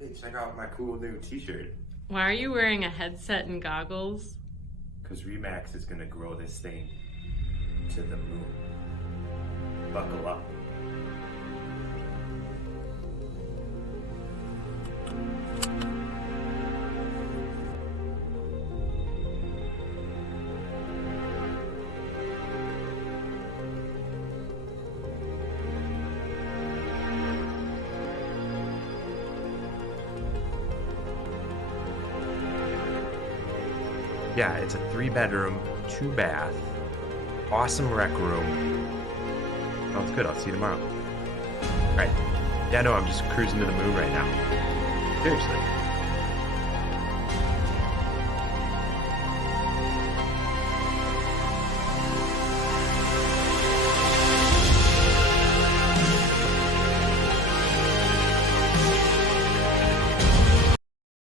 Hey, check out my cool new t-shirt. Why are you wearing a headset and goggles? Because Remax is going to grow this thing to the moon. Buckle up. Yeah, it's a 3-bedroom, 2-bath, awesome rec room. Sounds good. I'll see you tomorrow. All right. Yeah, no, I'm just cruising to the moon right now. Seriously.